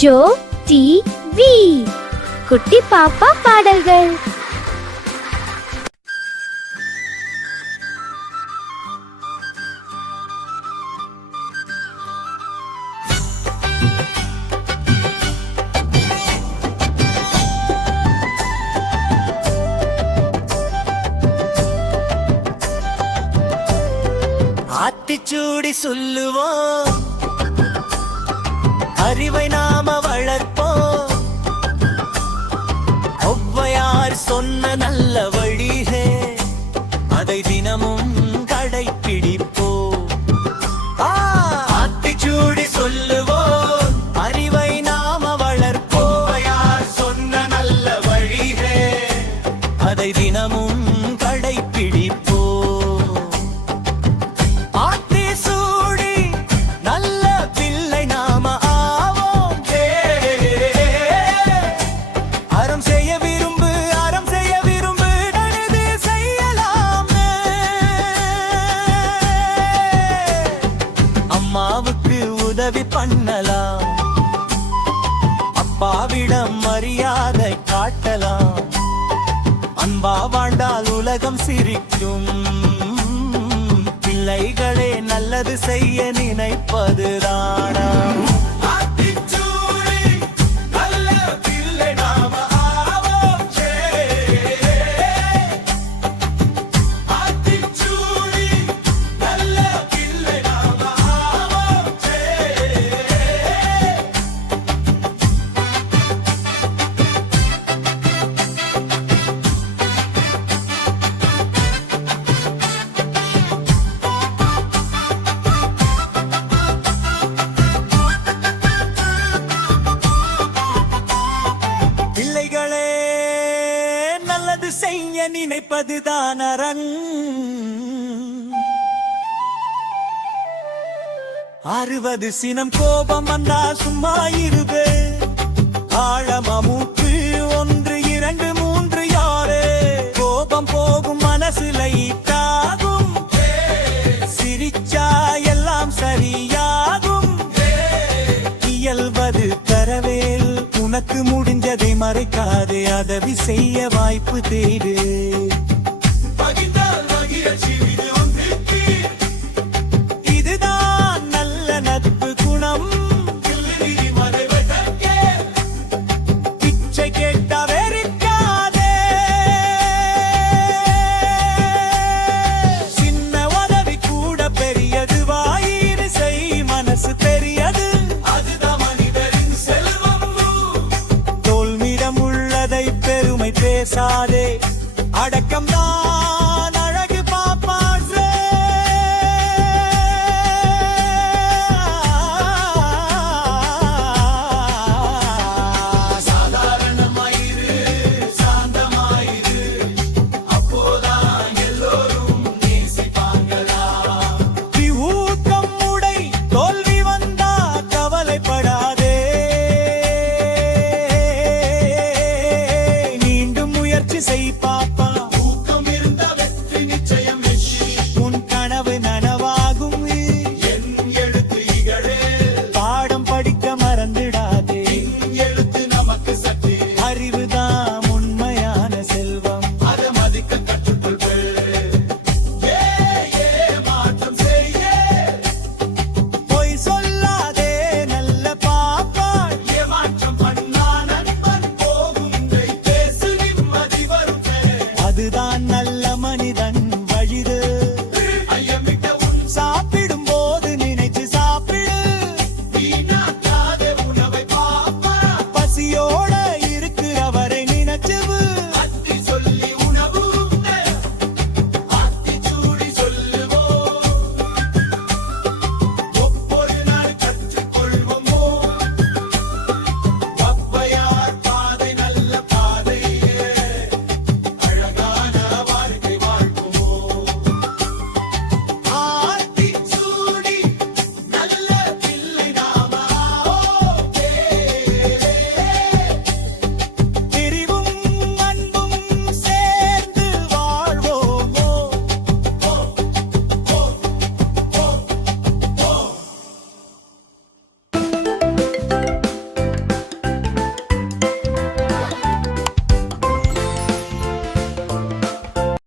Joe TV குட்டி பாப்பா பாடல்கள். ஆத்திச்சூடி சொல்லுவோம், அறிவை நாம வளர்ப்போம். ஒவ்வையார் சொன்ன நல்ல வழியே அதை தினமும் கடைப்பிடிப்போம். ஆத்திச்சூடி சொல்லுவோம், அறிவை நாம வளர்ப்போம். ஒவ்வையார் சொன்ன நல்ல வழியே அதை தினமும் கடைப்பிடிப்போம். அம்மாவுக்கு உதவி பண்ணலாம், அப்பாவிடம் மரியாதை காட்டலாம். அன்பா வாழ்ந்தால் உலகம் சிரிக்கும். பிள்ளைகளே நல்லது செய்ய நினைப்பதுதானா? நல்லது செய்ய நினைப்பதுதான் அரண். 60 சினம் கோபம் வந்தா சும்மா இருது. ஆழமா மூக்கு 1 2 3 யாரு கோபம் போகும் மனசுல ஈட்டாகும். சிரிச்சா எல்லாம் சரியாகும். இயல்வது தரவேல், உனக்கு முடிஞ்சதை மறைக்காதே, அதவி செய்ய வாய்ப்பு தேடு. இதுதான் நல்ல நட்பு குணம். பிச்சை கேட்டா வெறுக்காதே. சின்ன உதவி கூட பெரியது, வாயிறு செய் மனசு பெரியது. பெருமை பேசாதே, அடக்கம்தான்